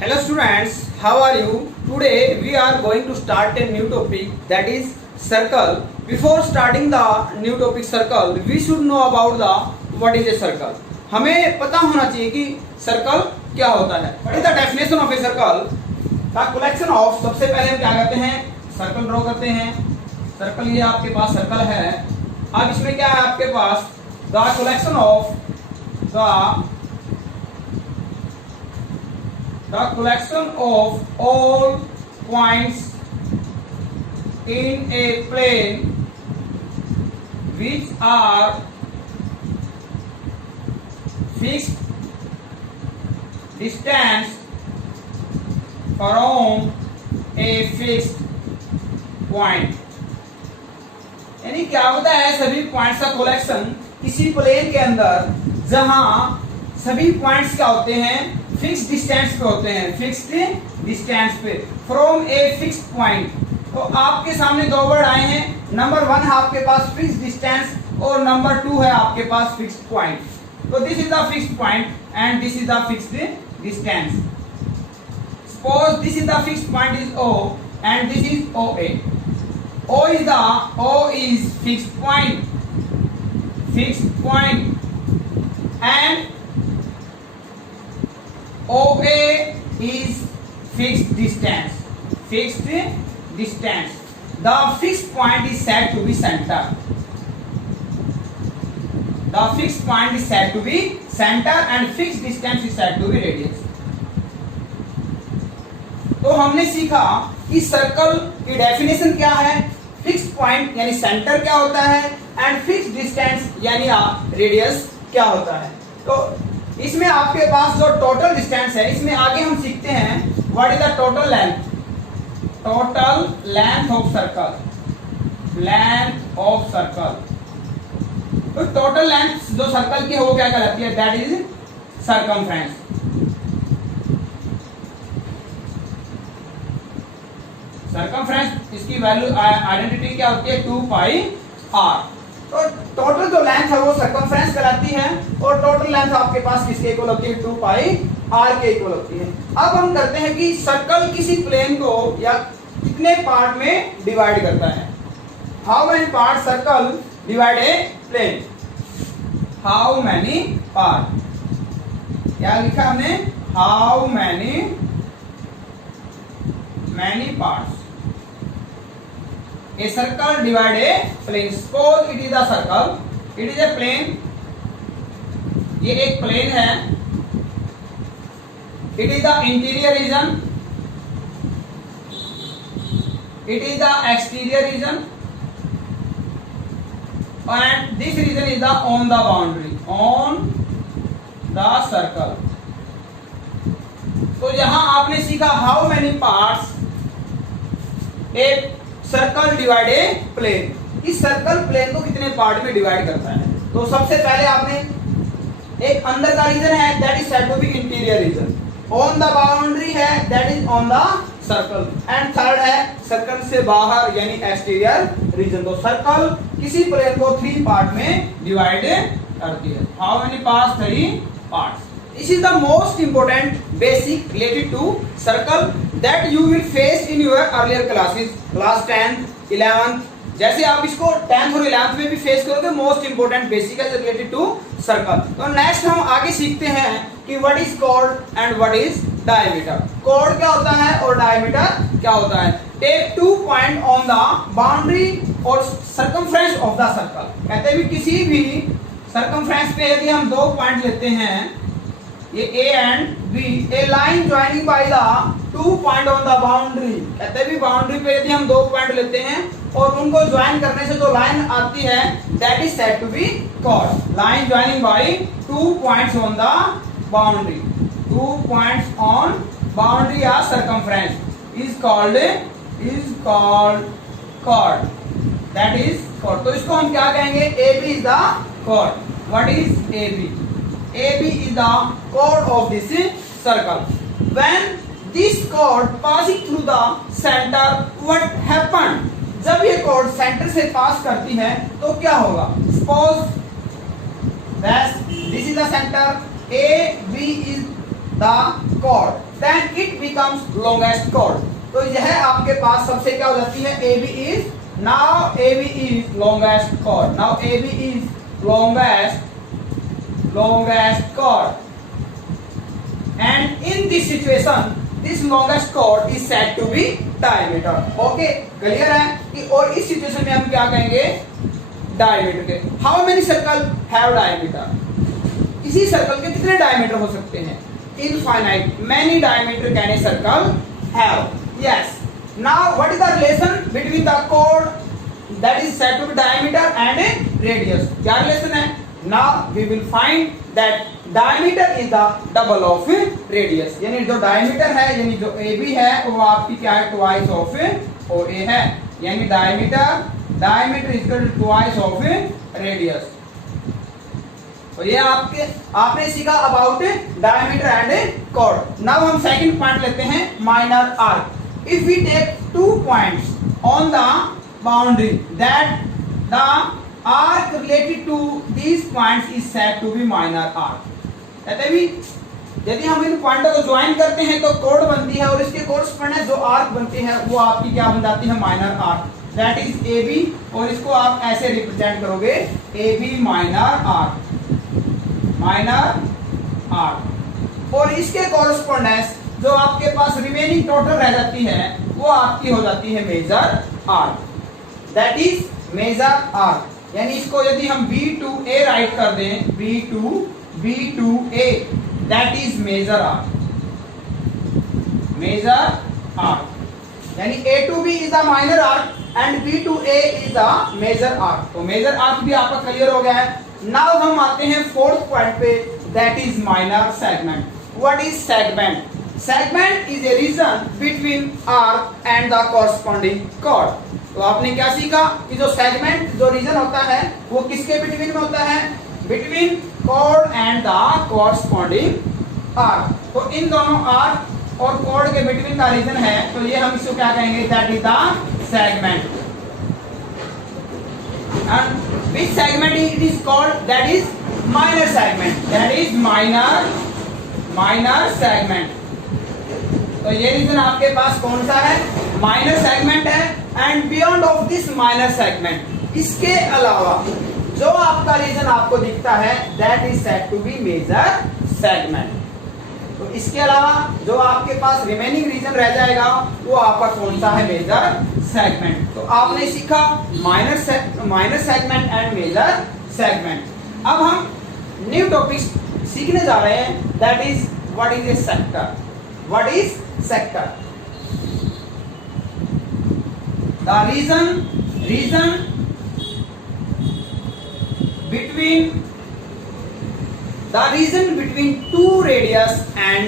Hello students, how are you? Today we are going to start a new topic, that is circle. Before starting the new topic circle, we should know about the what is a circle. हमें पता होना चाहिए कि circle क्या होता है. What is the definition of a circle? The collection of, सबसे पहले हम क्या करते हैं, सर्कल ड्रॉ करते हैं. सर्कल ये आपके पास सर्कल है. अब इसमें क्या है आपके पास, the collection of the collection of all points in a plane which are fixed distance from a fixed point. यानी क्या होता है, सभी पॉइंट्स का कलेक्शन किसी प्लेन के अंदर जहां सभी पॉइंट्स क्या होते हैं, फिक्स डिस्टेंस पे होते हैं, फिक्स्ड डिस्टेंस पे फ्रॉम ए फिक्स्ड पॉइंट. तो आपके सामने दो वर्ड आए हैं. नंबर 1 है आपके पास फिक्स्ड डिस्टेंस और नंबर 2 है आपके पास फिक्स्ड पॉइंट. तो this is the fixed point and this is the fixed distance. Suppose this is the fixed point is O and this is OA. O is fixed point and OA is fixed distance. The fixed point is said to be center. And fixed distance is said to be radius. तो हमने सीखा कि circle की definition क्या है, fixed point यानी centre क्या होता है एंड फिक्स्ड डिस्टेंस यानी रेडियस क्या होता है. तो इसमें आपके पास जो टोटल डिस्टेंस है, इसमें आगे हम सीखते हैं what is the total length of circle. तो टोटल लेंथ जो सर्कल की है वो क्या कहलाती है, दैट इज सर्कमफ्रेंस. इसकी वैल्यू आइडेंटिटी क्या होती है, 2πr. तो टोटल जो लेंथ है वो सर्कमफ्रेंस कहलाती है और टोटल लेंथ आपके पास किसके इक्वल होती है, 2πr के इक्वल होती है. अब हम करते हैं कि सर्कल किसी प्लेन को या कितने पार्ट में डिवाइड करता है. How many part circle divide a plane, how many part. क्या लिखा हमने, how many parts a circle divide a plane. Suppose it is a circle, it is a plane. ये एक प्लेन है. It is the interior region, it is the exterior region, and this region is the on the boundary, on the circle. तो यहां आपने सीखा how many parts a circle divide a plane. इस circle plane को कितने part में divide करता है. तो सबसे पहले आपने एक अंदर का रीजन है, that is said to be interior region. On the boundary है, that is on the circle. And third है सर्कल से बाहर यानी एक्सटीरियर रीजन. तो सर्कल किसी प्लेन को 3 पार्ट में डिवाइड करती है. How many parts, 3 parts. This is the most important basic related to circle that you will face in your earlier classes, class 10th, 11th. जैसे आप इसको 10th और 11th में भी फेस करोगे, मोस्ट इंपोर्टेंट बेसिक है रिलेटेड टू सर्कल. तो next हम आगे सीखते हैं कि what is chord and what is diameter. Chord क्या होता है और डायमीटर क्या होता है. Take 2 point on the boundary और सर्कमफ्रेंस ऑफ द सर्कल. कहते हैं भी किसी भी सर्कमफ्रेंस पे यदि हम 2 पॉइंट लेते हैं, ये A and B, A line joining by the 2 point on the boundary. कहते भी बाउंड्री पे यदि हम 2 पॉइंट लेते हैं और उनको ज्वाइन करने से जो लाइन आती है, that is said to be chord. Line joining by 2 points on the boundary, 2 points on boundary या circumference is called chord. That is chord. तो इसको हम क्या कहेंगे, AB is the chord. What is AB? AB is the chord of this circle. When this chord passing through the center, what happened? जब ये chord center से पास करती है तो क्या होगा. Suppose this is the center, A B is the chord, then it becomes longest chord. तो यह आपके पास सबसे क्या हो जाती है, AB is, now AB is longest chord, now AB is longest chord, and in this situation this longest chord is said to be diameter. Okay clear है कि, और इस सिचुएशन में हम क्या कहेंगे, डायमीटर के. How many circle have diameter, इसी सर्कल के कितने डायमीटर हो सकते हैं, infinite many diameter can a circle have. Yes, now what is the relation between the chord that is said to be diameter and a radius, क्या relation है. Now we will find that diameter is the double of radius, यानी जो diameter है, यानी जो AB है वो आपकी क्या है, twice of OA है, यानी diameter is equal to twice of radius. तो ये आपने सीखा about diameter and chord. Now हम second point लेते हैं, minor arc. If we take 2 points on the boundary, that the arc related to these points is said to be minor arc. कहते भी यदि हम इन पॉइंटों को ज्वाइन करते हैं तो कोड बनती है, और इसके कोरस्पोंडेंट जो आर्क बनती है वो आपकी क्या बन जाती है, minor arc. That is AB, और इसको आप ऐसे रिप्रेजेंट करोगे, AB माइनर आर्क, और इसके कोरस्पोंडेंस जो आपके पास रिमेनिंग टोटल रह जाती है वो आपकी हो जाती है major arc. That is major arc, यानी इसको यदि हम B2A राइट कर दें, B2A, that is major arc, यानी A to B is the minor arc and B to A is the major arc. तो मेजर आर्क भी आपका क्लियर हो गया है. नाउ हम आते हैं फोर्थ पॉइंट पे, that is minor segment. What is segment? Segment is a reason between arc and the corresponding chord. तो आपने क्या सीखा कि जो सेगमेंट जो रीजन होता है वो किसके बिटवीन में होता है, between chord and the corresponding arc. तो इन दोनों आर्क और chord के बिटवीन का रीजन है, तो ये हम इसको क्या कहेंगे, that is the segment. And which segment it is called, that is minor segment, that is minor segment. तो ये रीजन आपके पास कौन सा है, माइनर सेगमेंट है. And beyond of this minor segment, इसके अलावा जो आपका रीजन आपको दिखता है, that is said to be major segment. तो इसके अलावा जो आपके पास रिमेनिंग रीजन रह जाएगा वो आपका कौन सा है, मेजर सेगमेंट. तो आपने सीखा minor segment and major segment. अब हम न्यू टॉपिक सीखने जा रहे हैं, that is what is a sector. What is sector? The region between two radius and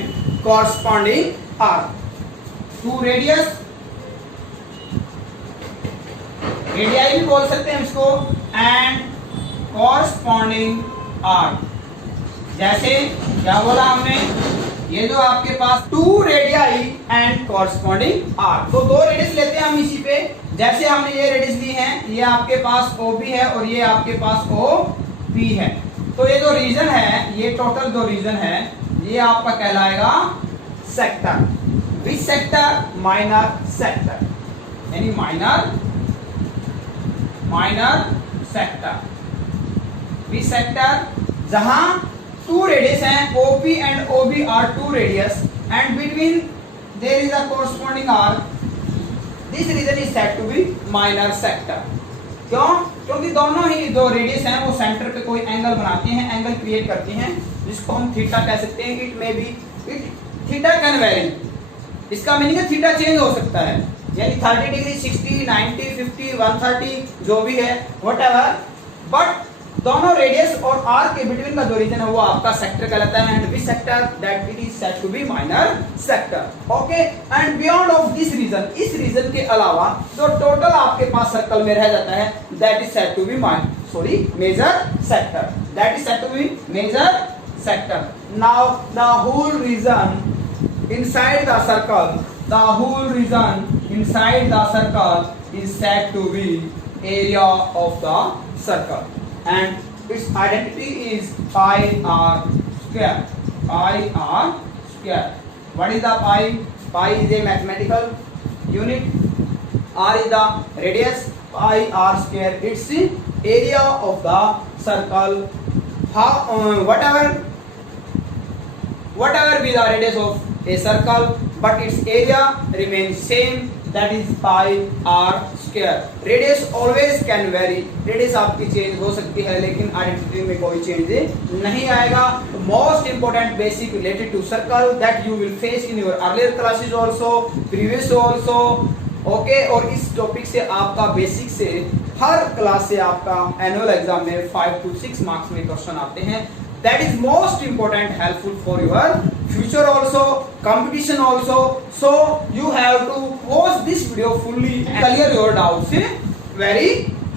corresponding arc. Two radius, radii भी बोल सकते हैं इसको, and corresponding arc. जैसे क्या बोला हमने, ये जो आपके पास 2 रेडियाई एंड कॉरस्पॉन्डिंग आर्क, तो 2 रेडियस लेते हैं हम इसी पे. जैसे हमने ये रेडियस ली है, ये आपके पास OB है और ये आपके पास OP है. तो ये जो रीजन है, ये टोटल जो रीजन है, ये आपका कहलाएगा sector. Which sector? Minor sector, यानी माइनर सेक्टर. Which sector? जहां 2 radius हैं, OP and OB are 2 radius and between there is a corresponding arc. This region is said to be minor sector. क्यों? क्योंकि दोनों ही जो रेडियस हैं वो centre पे कोई एंगल बनाती हैं, एंगल क्रिएट करती हैं, जिसको हम थीटा कह सकते हैं. It may be theta can very, इसका मीनिंग है थीटा चेंज हो सकता है, यानी 30 डिग्री, 60, 90, 50, 130 जो भी है, व्हाटएवर. बट दोनों रेडियस और आर्क के बिटवीन का जो रीजन है वो आपका सेक्टर कहलाता है. And which sector? That it is said to be minor sector. Okay, and beyond of this region, इस रीजन के अलावा जो टोटल आपके पास सर्कल में रह जाता है, that is said to be major sector. That is said to be major sector. Now the whole region inside the circle, is said to be area of the circle. And its identity is pi r square. square. What is the pi? Pi is a mathematical unit. R is the radius. Pi r square. It's the area of the circle. Whatever be the radius of a circle, but its area remains same. That is pi r square. Radius always can vary. Radius आपकी change हो सकती है, लेकिन identity में कोई change नहीं आएगा. Most important basic related to circle that you will face in your earlier classes also, previous also. Okay और इस टॉपिक से आपका बेसिक से हर क्लास से आपका एनुअल एग्जाम में 5 to 6 मार्क्स में क्वेश्चन आते हैं. That is most important, helpful for your future also, competition also. So you have to watch this video fully and clear your doubts very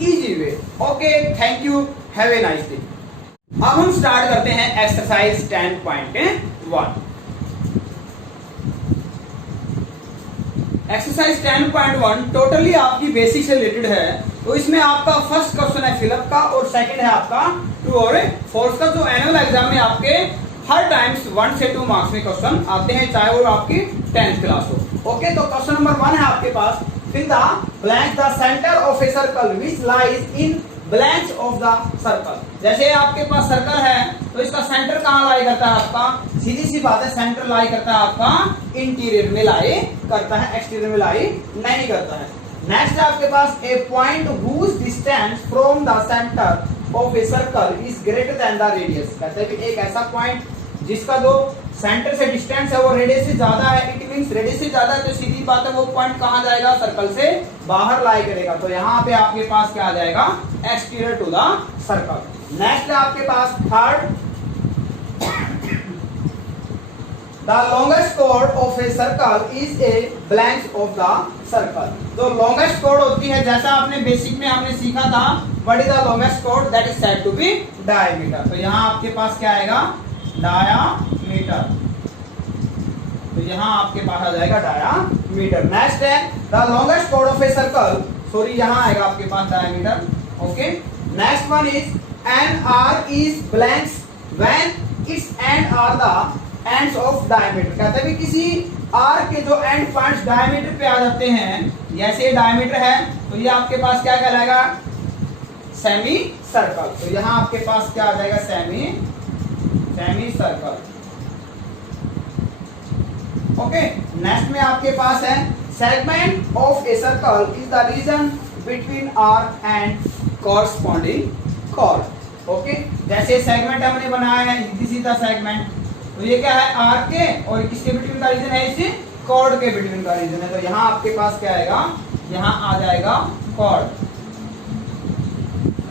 easy way. Okay, thank you, have a nice day. अब हम start करते हैं exercise 10.1. Exercise 10.1 totally आपकी basic से related है. तो इसमें आपका फर्स्ट क्वेश्चन है फिलअप का और सेकंड है आपका ट्रू और फॉल्स का. जो एनुअल एग्जाम में आपके हर टाइम्स 1 से 2 मार्क्स में क्वेश्चन आते हैं, चाहे वो आपकी 10th क्लास हो. ओके, तो क्वेश्चन नंबर 1 है आपके पास. Fill the blank the centre of a circle which lies in blanks of the circle. जैसे आपके पास सर्कल है तो इसका सेंटर कहाँ लाई करता है आपका? सीधी सी बात है, सेंटर लाई करता है आपका इंटीरियर में लाई करता है, एक्सटीरियर में लाई नहीं करता है. नेक्स्ट है आपके पास a point whose distance from the centre of a circle is greater than the radius. कहते हैं कि एक ऐसा पॉइंट जिसका जो सेंटर से डिस्टेंस है वो रेडियस से ज्यादा है. इट मींस रेडियस से ज्यादा है तो सीधी बात है वो पॉइंट कहां जाएगा? सर्कल से बाहर लाई करेगा. तो यहाँ पे आपके पास क्या आ जाएगा? Exterior to the circle. Next है आपके पास थर्ड, द लॉन्गेस्ट कोड of a circle is a blank of the circle. जो लॉन्गेस्ट कोड होती है, जैसा आपने बेसिक में हमने सीखा था, व्हाट इज द लॉन्गेस्ट कोड? That is said to be diameter. तो यहाँ आपके पास क्या आएगा? डायामीटर. तो यहाँ आपके पास आ जाएगा डायामीटर. नेक्स्ट है द लॉन्गेस्ट कोड ऑफ ए सर्कल, सॉरी यहाँ आएगा आपके पास diameter. Okay, next one is an arc is blanks when its end are the ends of diameter. कहते हैं कि किसी आर के जो एंड पॉइंट्स डायमीटर पे आ जाते हैं, जैसे डायमीटर है तो ये आपके पास क्या कहलाएगा? Semi circle. तो यहाँ आपके पास क्या आ जाएगा? Semi circle. ओके, नेक्स्ट में आपके पास है segment of a circle is the region between arc and corresponding chord. Okay, जैसे सेगमेंट हमने बनाया है, दिस इज द सेगमेंट. तो ये क्या है? आर्क के और किसके बिटवीन का रीजन है? इस कॉर्ड के बिटवीन का रीजन है. तो यहाँ आपके पास क्या आएगा? यहाँ आ जाएगा कॉर्ड.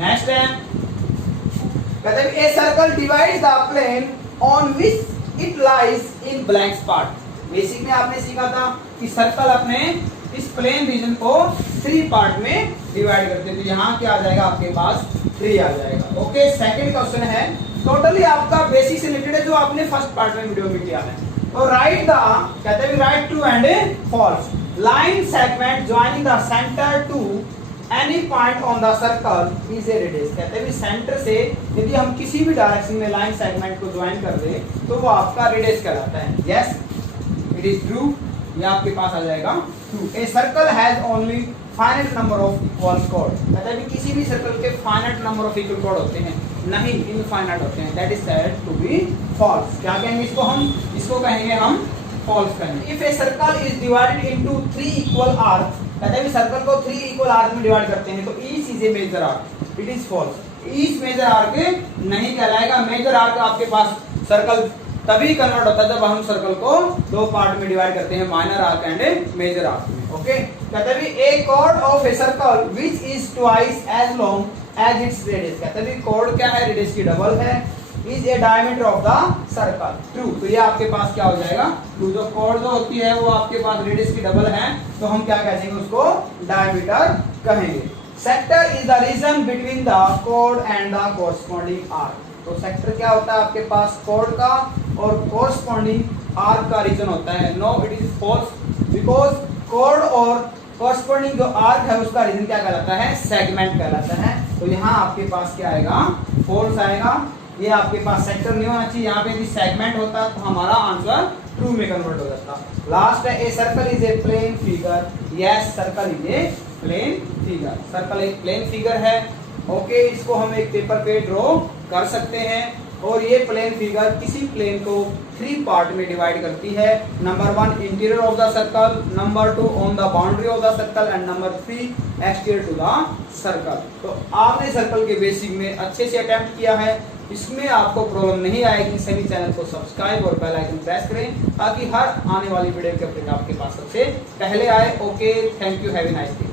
नेक्स्ट है कहते हैं a circle divides the plane on which it lies in blank spot. Basic में आपने सीखा था कि सर्कल अपने इस प्लेन रीजन को 3 पार्ट में डिवाइड करते हैं. तो यहाँ क्या आ जाएगा? आपके पास 3 आ जाएगा. ओके, सेकंड क्वेश्चन है टोटली आपका बेसिक से रिलेटेड है, जो आपने फर्स्ट पार्ट में वीडियो में किया है. तो राइट द, कहते हैं write true and false. Line segment joining the centre to any point on the circle is a radius. कहते हैं सेंटर से यदि हम किसी भी डायरेक्शन में लाइन सेगमेंट को ज्वाइन कर दें तो वो आपका रेडियस कहलाता है. Yes, it is true. ये आपके पास आ जाएगा true. A circle has only finite number of equal कोड. कहते हैं किसी भी सर्कल के फाइनाइट नंबर ऑफ इक्वल कोड होते हैं, नहीं इनफाइनाइट होते हैं. That is said to be false. क्या कहेंगे इसको? हम इसको कहेंगे हम फॉल्स कहेंगे. If a circle is divided into 3 equal arcs. कहते हैं सर्कल को 3 इक्वल आर्क में डिवाइड करते हैं, तो each is a major arc. It is false. Each major arc नहीं कहलाएगा. मेजर आर्क आपके पास सर्कल तभी कन्वर्ट होता है जब हम सर्कल को 2 पार्ट में डिवाइड करते हैं, minor arc and major arc में. ओके, कहते हैं a chord of a circle which is twice as long as its radius. कहते हैं कॉर्ड क्या है? रेडियस की डबल है. Is a diameter of the circle. True. तो ये आपके पास क्या हो जाएगा? ट्रू. जो कॉर्ड जो होती है वो आपके पास रेडियस की डबल है, तो हम क्या कहेंगे? उसको डायमीटर कहेंगे. Sector is the region between the chord and the corresponding arc. तो सेक्टर क्या होता है आपके पास? कॉर्ड का और कोरस्पॉन्डिंग आर्क का रीजन होता है. No, it is false, because chord और कोरस्पॉन्डिंग जो आर्क है उसका रीजन क्या कहलाता है? सेगमेंट कहलाता है. तो यहाँ आपके पास क्या आएगा? फॉल्स आएगा. ये आपके पास सेक्टर नहीं होना चाहिए, यहाँ पे यदि सेगमेंट होता तो हमारा आंसर ट्रू में कन्वर्ट हो जाता। लास्ट है a circle is a plane figure, yes circle is a plane figure, circle एक प्लेन फिगर है। ओके, इसको हम एक पेपर पे ड्रॉ कर सकते हैं और ये प्लेन फिगर किसी प्लेन को 3 पार्ट में डिवाइड करती है। Number 1 interior of the circle, number 2 on the boundary of the circle and number 3 exterior to the circle. तो आपने सर्कल के बेसिक में अच्छे से अटेम्प्ट किया है, इसमें आपको प्रॉब्लम नहीं आएगी। सभी चैनल को सब्सक्राइब और बेल आइकन प्रेस करें ताकि हर आने वाली वीडियो के अपडेट आपके पास सबसे पहले आए। Okay, thank you, have a nice day.